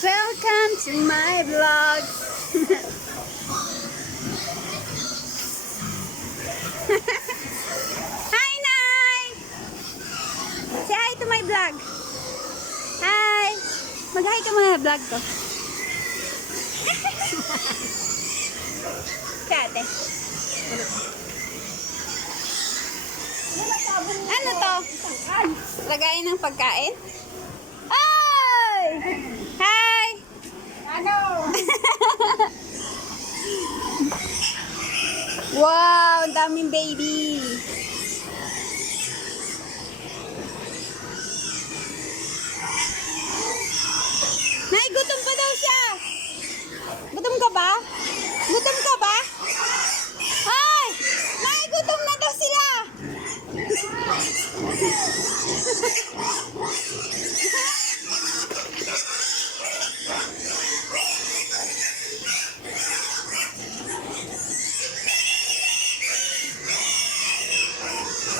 Welcome to my vlog. hi, Nay! Say hi to my vlog. Hi! Mag-hi ka mga vlog ko. Kate. Ano to? Lagayin ng pagkain? Ay! Hi! Ano? Wow, ang daming baby.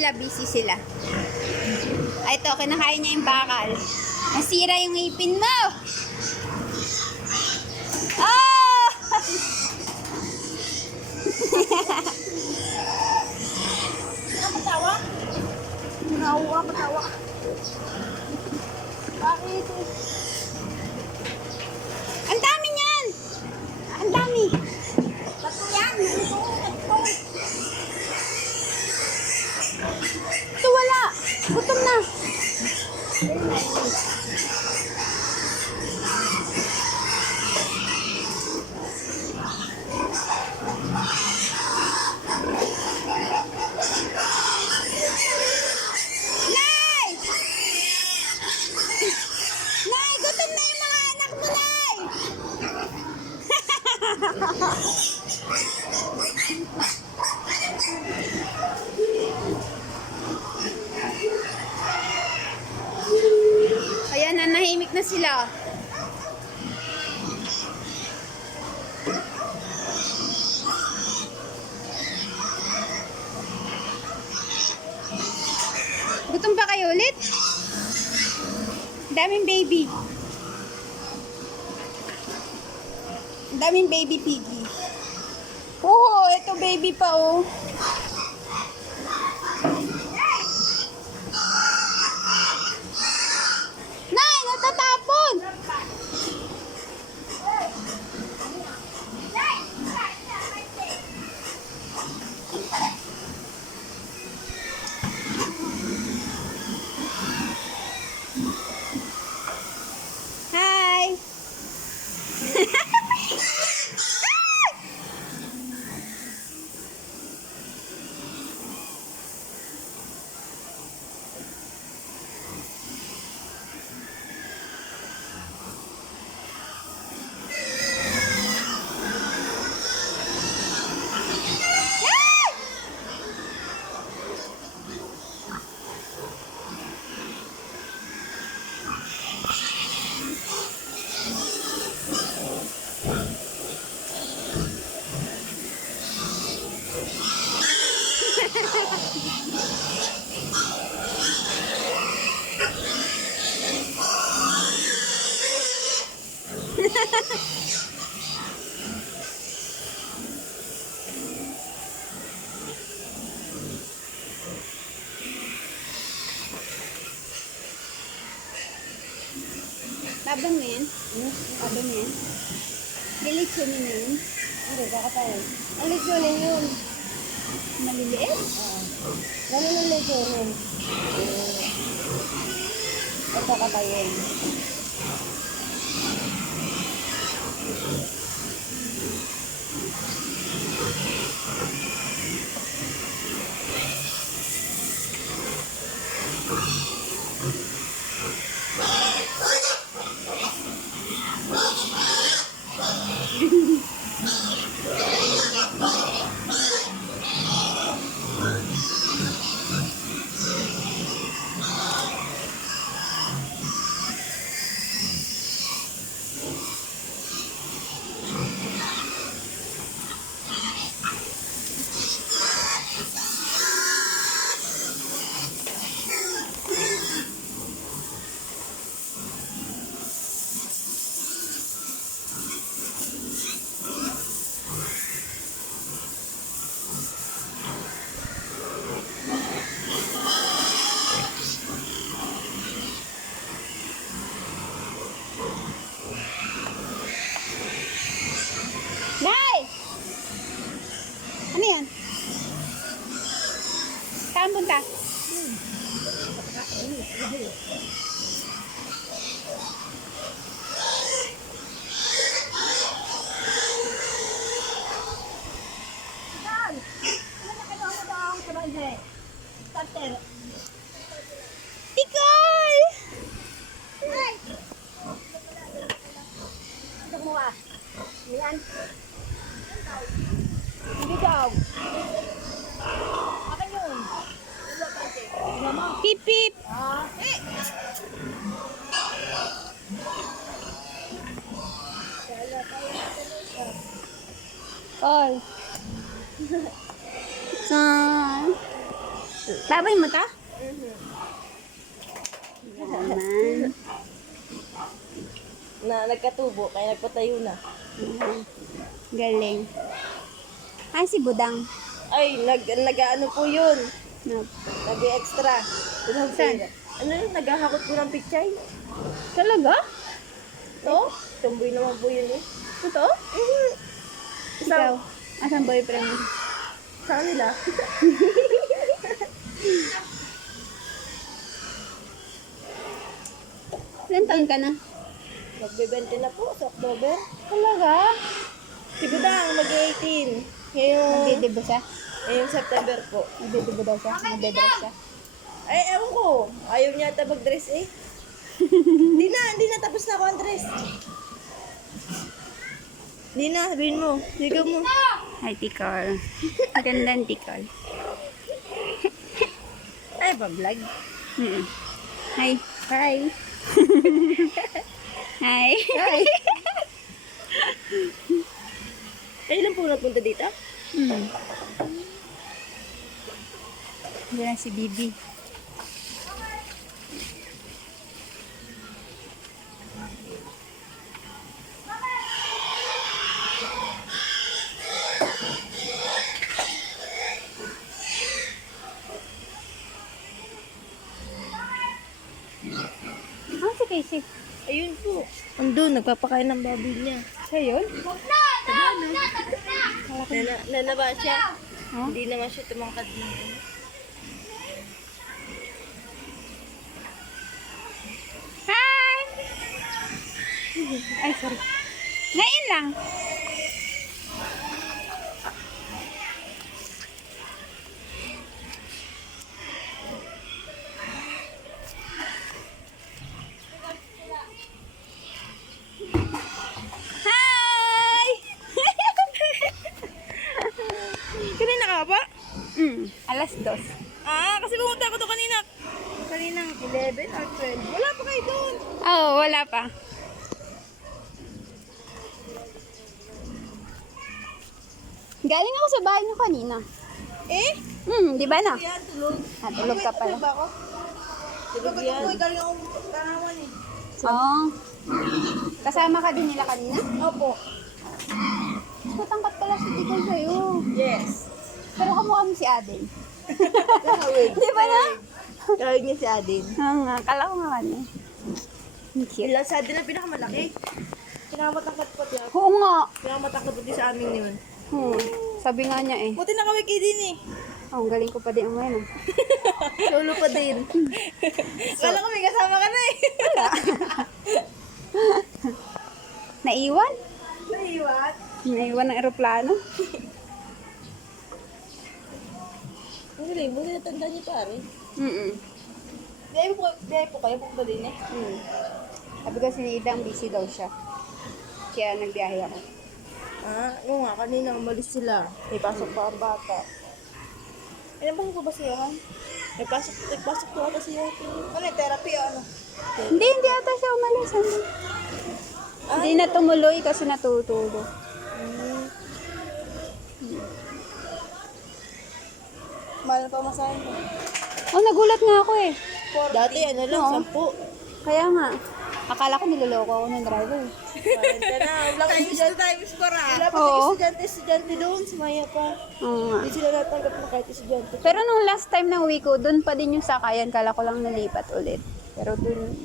sila, busy sila. Ay, ito, kinakain niya yung bakal. Nasira yung ngipin mo! Ah! Patawa? Nawa, patawa. Bakit? Ang dami niyan! Ang dami! Bato yan. Ito, ito. Ito wala! Gutom na! Nay! Nay, gutom na yung mga anak mo, Nay! Ayan, nanahimik na sila. Gutom pa kayo ulit? Daming baby. Daming baby piggy. Oo, ito baby pa oh. Nay, natatapon! Hi! Laban mo yan? Laban mo yan? Dilitsunin na yun? Hindi, kakatayin. Ang litsunin yun. Maliliit? Ganun ang legorin. Ito katayin. Ay! All. Saan? Babay mo ta? Naman. Na nagkatubo, kaya nagpatayo na. Galing. Ay, si Budang. Ay, nag, nag-ano po yun. No. Nag-extra. Saan? Ano yun, naghahakot po ng pichay. Talaga? To? Tumboy naman po yun eh. Totoo? Mhm. Ikaw? Asan boyfriend mo? Sa kanila. Ilan taon ka na? Magbe-20 na po sa October. Talaga? Si Budang, mag-18. Ngayong, Nagdidibo siya? ngayong September po. Nagdidibo daw siya? Nagdidress siya? Ay, ewan ko. Ayaw niya ata mag-dress eh. Hindi na, hindi na. Tapos na ako ang dress. Hindi na, sabihin mo. Sigaw mo. Hi, Tikol. Gandang Tikol. Ay, pa-vlog. Mm. Hi. Hi. Hi. Hi. Ay, ilan po napunta dito? Mm. Diyan si Bibi. Casey. Ayun po. Andun, nagpapakain ng baboy niya. Siya yun? Nana, nanaba siya. Oh? Hindi naman siya tumangkad ng ano. Hi! Ay, sorry. Ngayon lang. Hi! Kanina ka ba? mm, alas dos. Ah, kasi pumunta ako to kanina. Kaninang 11 or 12. Wala pa kayo doon. Oo, oh, wala pa. Galing ako sa bahay niyo kanina. Eh? Hmm, di ba na? Yan, tulog. Natulog ka pala. ba ako? Tulog yan. Tulog galing akong tanawan eh. Oo. Kasama ka din nila kanina? Opo. Matangkat pala si Tigol sa'yo. Yes. Pero kamukha mo si Aden. Kahawig. Di ba na? Kahawig niya si Adin. Oo nga, kala ko nga kanya. Ilan sa Adin ang pinakamalaki. Pinakamatangkad po niya. Oo nga. Pinakamatangkad po din sa amin yun. Hmm. Sabi nga niya eh. Buti nakawig kayo din eh. Oh, ang galing ko pa din ang ngayon. ah. Solo pa din. Kala ko may kasama ka na eh. Naiwan? Naiwan. Naiwan ng eroplano? Galing, buti natanda niyo pare. Mm Biyahe po, biyahe po kayo, pupunta din eh. Hmm. Sabi ko si Nidang busy daw siya. Kaya nagbiyahe ako. Ah, oo nga, kanina umalis sila. May pasok pa ang bata. Ilan ba ko ba si Johan? May pasok, may pasok po ata si Johan. Ano, therapy o ano? Hindi, hindi ata siya umalis. Hindi, hindi na tumuloy kasi natutulog. Mahal pa masahin mo. Oh, nagulat nga ako eh. Dati ano lang, Oo. sampu. Kaya nga. Akala ko niloloko ako ng driver. Parenta na. Wala pa estudyante. Times para. Wala pa Oo. estudyante, estudyante doon. Sumaya pa. Oo nga. Hindi sila natanggap na kahit estudyante. Pero nung last time na uwi ko, dun pa din yung sakayan. Kala ko lang nalipat ulit. Pero dun,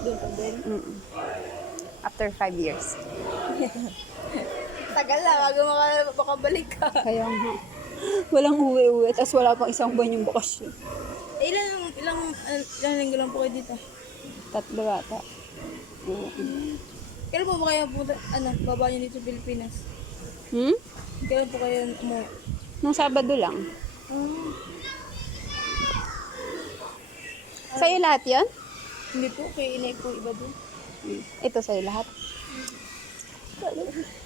Doon pa din. mm, after five years. Tagal lang, bago maka, makabalik ka. Kaya nga. Walang uwi-uwi, tapos wala pang isang buwan yung bakasyon. Eh, ilan, ilang, ilang, ilang linggo lang po kayo dito? Tatlo yata. Oo. Kailan po ba kayo po, ano, baba niyo dito sa Pilipinas? Hmm? Kailan po kayo umuwi? Nung Sabado lang. Ah, Sa'yo lahat yon? hindi po, kay inay po iba doon. Ito sa'yo lahat.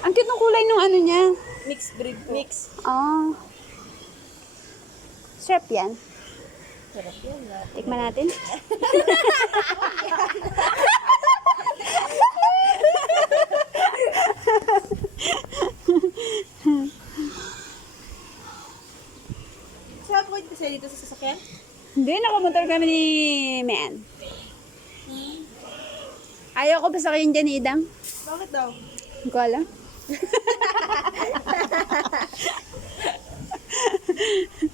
Ang cute ng kulay nung ano niya. Mixed breed po. Mix. Ah. Sarap yan. Sarap yan. ah. Tikman natin. Saan po kayo dito sa sasakyan? Hindi, nakamotor kami ni Man. Ayaw ko pa sa kayo dyan Idang. Bakit daw? Hindi ko alam.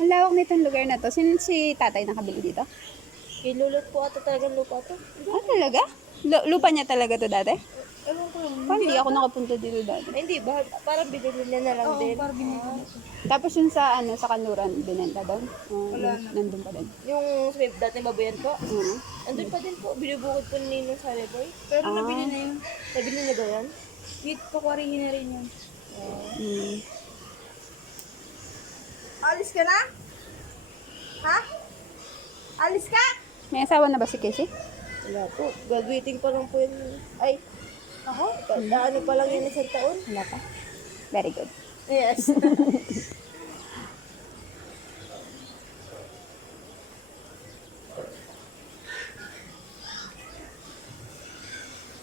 Ang lawak nitong lugar na to. Sino si tatay nakabili dito? Kay Lulot po ata talagang lupa to. Ah, talaga? Lu- lupa niya talaga to dati? Ewan ko lang. Parang hindi ako nakapunta dito dati. Ay, hindi, ba, parang binili niya na lang din. parang binili Tapos yung sa ano sa kanuran binenta doon. Uh, Wala na. Nandun pa din. Yung sa may dating babayan po, Oo. andun pa din po, binubukod po ni Ninong sa Boy. Pero Ah. nabili na yun. Nabili na ba yan? Wait, pakwarihin na rin yun. Mm. Alis ka na? Ha? Alis ka? May asawa na ba si Casey? Wala po. Graduating pa lang po yun. Ay, ako? Ano pa lang yun isang taon? Wala pa. Very good. Yes.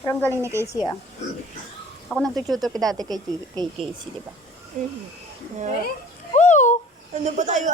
Pero ang galing ni Casey ah. Ako nagtututor ka dati kay, kay Casey, di ba? Mhm. Yeah. Oo! Ano ba tayo